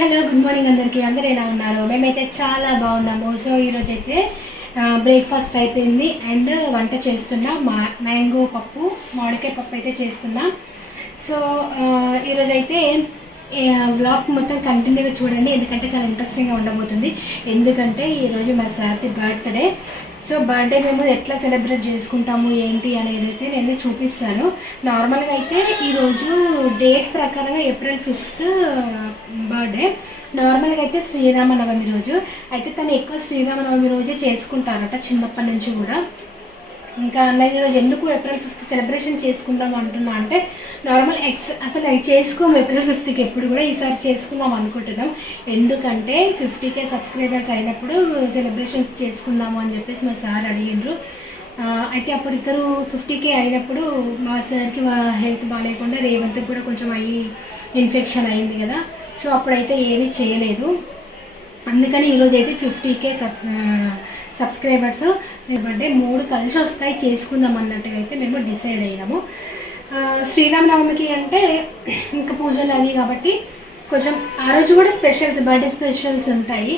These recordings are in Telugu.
హలో గుడ్ మార్నింగ్ అందరికీ. అందరూ ఎలా ఉన్నారు? మేమైతే చాలా బాగున్నాము. సో ఈరోజు అయితే బ్రేక్ఫాస్ట్ అయిపోయింది. అండ్ వంట చేస్తున్నా. మా మ్యాంగో పప్పు మామిడికాయ పప్పు అయితే చేస్తున్నా. సో ఈరోజు అయితే బ్లాగ్ మొత్తం కంటిన్యూగా చూడండి. ఎందుకంటే చాలా ఇంట్రెస్టింగ్గా ఉండబోతుంది. ఎందుకంటే ఈరోజు మా సార్ది బర్త్డే సో బర్త్డే మేము ఎట్లా సెలబ్రేట్ చేసుకుంటాము ఏంటి అనేది అయితే నేను చూపిస్తాను. నార్మల్గా అయితే ఈరోజు డేట్ ప్రకారంగా ఏప్రిల్ ఫిఫ్త్ బర్త్డే. నార్మల్గా అయితే శ్రీరామనవమి రోజు. అయితే తను ఎక్కువ శ్రీరామనవమి రోజే చేసుకుంటారట చిన్నప్పటి నుంచి కూడా. ఇంకా నేను ఈరోజు ఎందుకు ఏప్రిల్ ఫిఫ్త్ సెలబ్రేషన్ చేసుకుందాం అంటున్నా. అంటే నార్మల్ ఎక్స్ అసలు అది చేసుకోము ఏప్రిల్ ఫిఫ్త్కి ఎప్పుడు కూడా ఈసారి చేసుకుందాం అనుకుంటున్నాం. ఎందుకంటే ఫిఫ్టీకే సబ్స్క్రైబర్స్ అయినప్పుడు సెలబ్రేషన్స్ చేసుకుందాము అని చెప్పేసి మా సార్ అడిగిండ్రు. అయితే అప్పుడు ఇద్దరు ఫిఫ్టీకే అయినప్పుడు మా సార్కి హెల్త్ బాగాలేకుండా రేవంత్కి కూడా కొంచెం అయ్యి ఇన్ఫెక్షన్ అయింది కదా. సో అప్పుడైతే ఏమీ చేయలేదు. అందుకని ఈరోజు అయితే ఫిఫ్టీకే సబ్ సబ్స్క్రైబర్స్ బర్త్డే మూడు కలిసి వస్తాయి చేసుకుందాం అన్నట్టుగా అయితే మేము డిసైడ్ అయినాము. శ్రీరామనవమికి అంటే ఇంకా పూజలు అవి కాబట్టి కొంచెం ఆ రోజు కూడా స్పెషల్స్ బర్త్డే స్పెషల్స్ ఉంటాయి.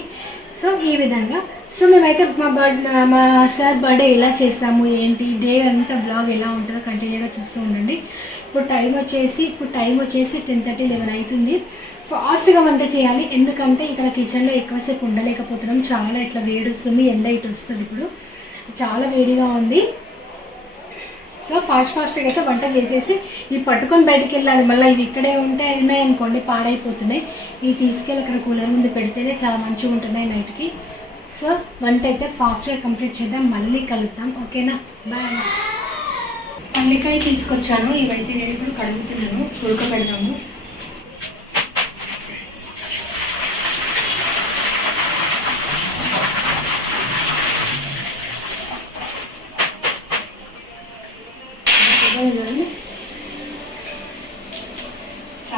సో ఈ విధంగా. సో మేమైతే మా బర్త్ మా సార్ బర్త్డే ఎలా చేస్తాము ఏంటి డే అంతా బ్లాగ్ ఎలా ఉంటుందో కంటిన్యూగా చూస్తూ ఉండండి. ఇప్పుడు టైం వచ్చేసి ఇప్పుడు టైం వచ్చేసి టెన్ థర్టీ లెవెన్ అవుతుంది. ఫాస్ట్గా వంట చేయాలి. ఎందుకంటే ఇక్కడ కిచెన్లో ఎక్కువసేపు ఉండలేకపోతున్నాం. చాలా ఇట్లా వేడి వస్తుంది ఎండ ఇటు వస్తుంది ఇప్పుడు. చాలా వేడిగా ఉంది. సో ఫాస్ట్ ఫాస్ట్గా అయితే వంట చేసేసి ఇవి పట్టుకొని బయటికి వెళ్ళాలి. మళ్ళీ ఇవి ఇక్కడే ఉంటే ఉన్నాయనుకోండి పాడైపోతున్నాయి. ఇవి తీసుకెళ్ళి అక్కడ కూలర్ ముందు పెడితేనే చాలా మంచిగా ఉంటున్నాయి నైట్కి. సో వంట అయితే ఫాస్ట్గా కంప్లీట్ చేద్దాం. మళ్ళీ కలుద్దాం. ఓకేనా? బాయ్. పల్లికాయ తీసుకొచ్చాను. ఇవైతే నేను ఇప్పుడు కడుగుతున్నాను ఉడకబెడదాము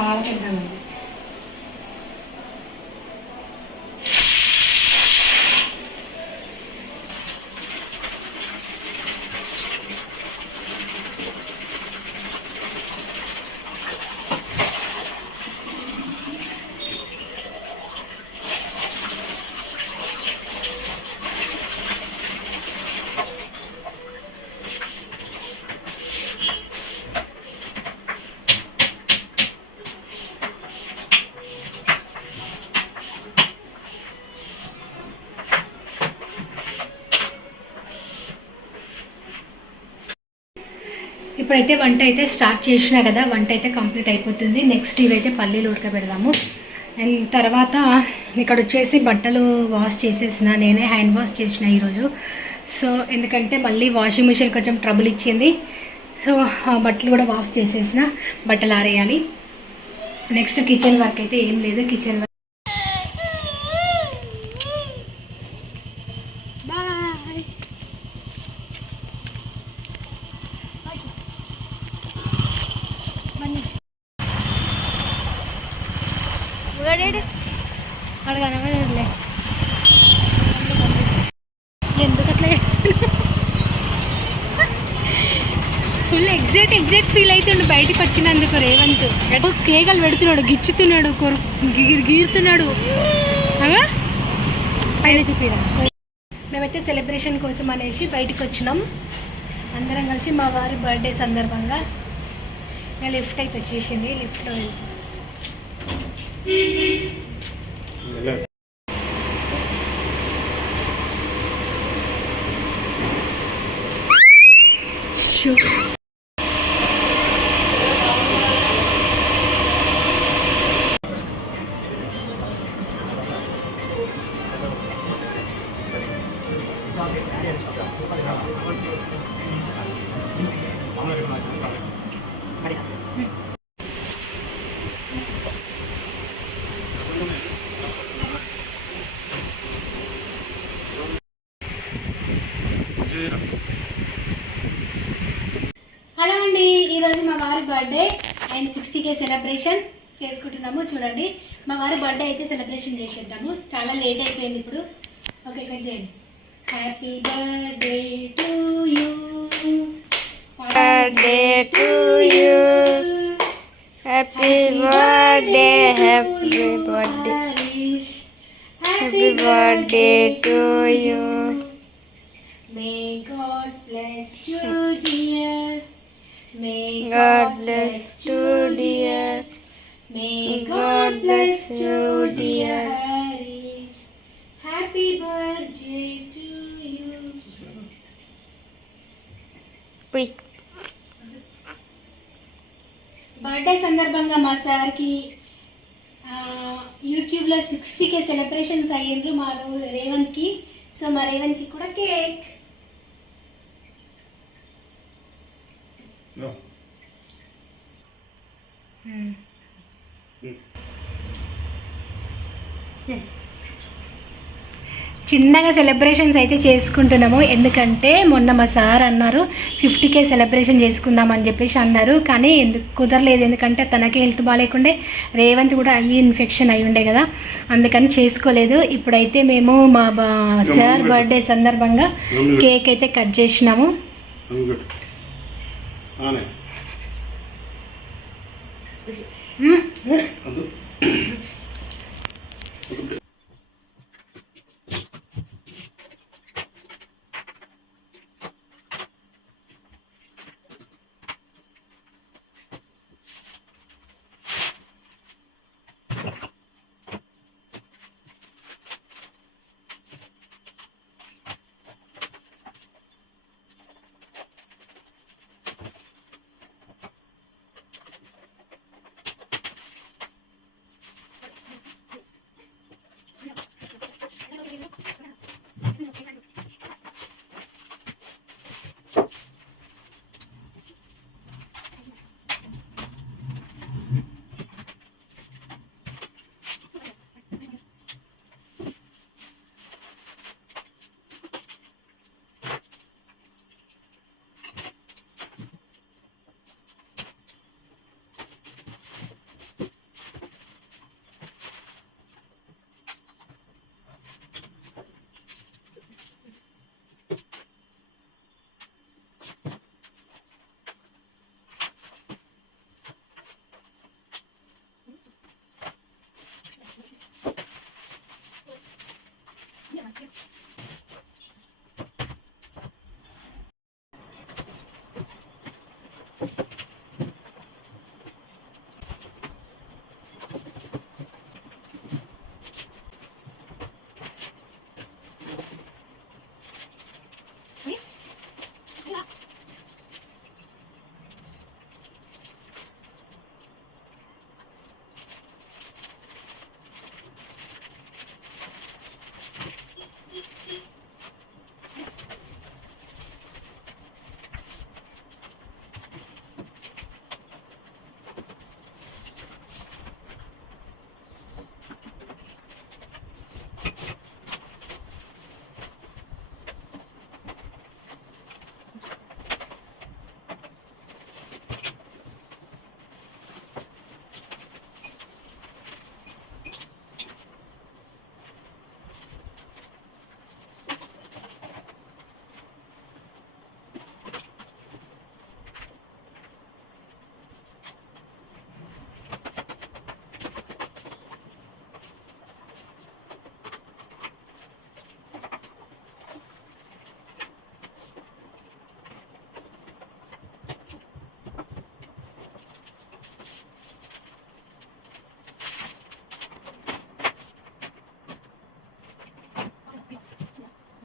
చాలా పెద్దగా ఇప్పుడైతే వంట అయితే స్టార్ట్ చేసినా కదా వంట అయితే కంప్లీట్ అయిపోతుంది. నెక్స్ట్ ఇవైతే పల్లీలు ఉడకబెడదాము. అండ్ తర్వాత ఇక్కడ వచ్చేసి బట్టలు వాష్ చేసేసిన నేనే హ్యాండ్ వాష్ చేసిన ఈరోజు. సో ఎందుకంటే మళ్ళీ వాషింగ్ మిషన్ కొంచెం ట్రబుల్ ఇచ్చింది. సో ఆ బట్టలు కూడా వాష్ చేసేసిన బట్టలు ఆరేయాలి. నెక్స్ట్ కిచెన్ వర్క్ అయితే ఏం లేదు కిచెన్ వర్క్ బాయ్ బన్నీ అక్కడ కనబడలే ఎందుకు అట్లా ఫుల్ ఎగ్జాక్ట్ ఎగ్జాక్ట్ ఫీల్ అవుతుండు బయటకు వచ్చినందుకు రేవంత్. ఓ కేకలు పెడుతున్నాడు గిచ్చుతున్నాడు కొరు గీరుతున్నాడు. అవా పైన చూపిరా. మేమైతే సెలబ్రేషన్ కోసం అనేసి బయటికి వచ్చినాం. అందరం కలిసి మా వారి బర్త్డే సందర్భంగా. లిఫ్ట్ అయితే వచ్చేసింది లిఫ్ట్లో ശോ birthday and sixty K celebration చేసుకుంటున్నాము చూడండి మా వారి బర్త్డే అయితే సెలబ్రేషన్ చేసేద్దాము చాలా లేట్ అయిపోయింది ఇప్పుడు ఓకే ఇక్కడ చేయండి happy birthday to you birthday to you. Happy birthday, happy birthday. birthday to you. May God bless you, dear. May God bless you, dear. May God bless you, dear. Happy birthday to you. Puy. Birthday సందర్భంగా మా సార్కి యూట్యూబ్లో సిక్స్టీ కే సెలబ్రేషన్స్ అయ్యిండ్రు మా రేవంత్కి సో మా రేవంత్కి కూడా కేక్ No. చిన్నగా సెలబ్రేషన్స్ అయితే చేసుకుంటున్నాము. ఎందుకంటే మొన్న మా సార్ అన్నారు ఫిఫ్టీ కే సెలబ్రేషన్ చేసుకుందాం అని చెప్పేసి అన్నారు. కానీ ఎందుకు కుదరలేదు. ఎందుకంటే తనకి హెల్త్ బాగాలేకుండే రేవంత్ కూడా అయ్యి ఇన్ఫెక్షన్ అయి ఉండే కదా. అందుకని చేసుకోలేదు. ఇప్పుడైతే మేము మా బా సార్ బర్త్డే సందర్భంగా కేక్ అయితే కట్ చేసినాము. ആണ്. അത്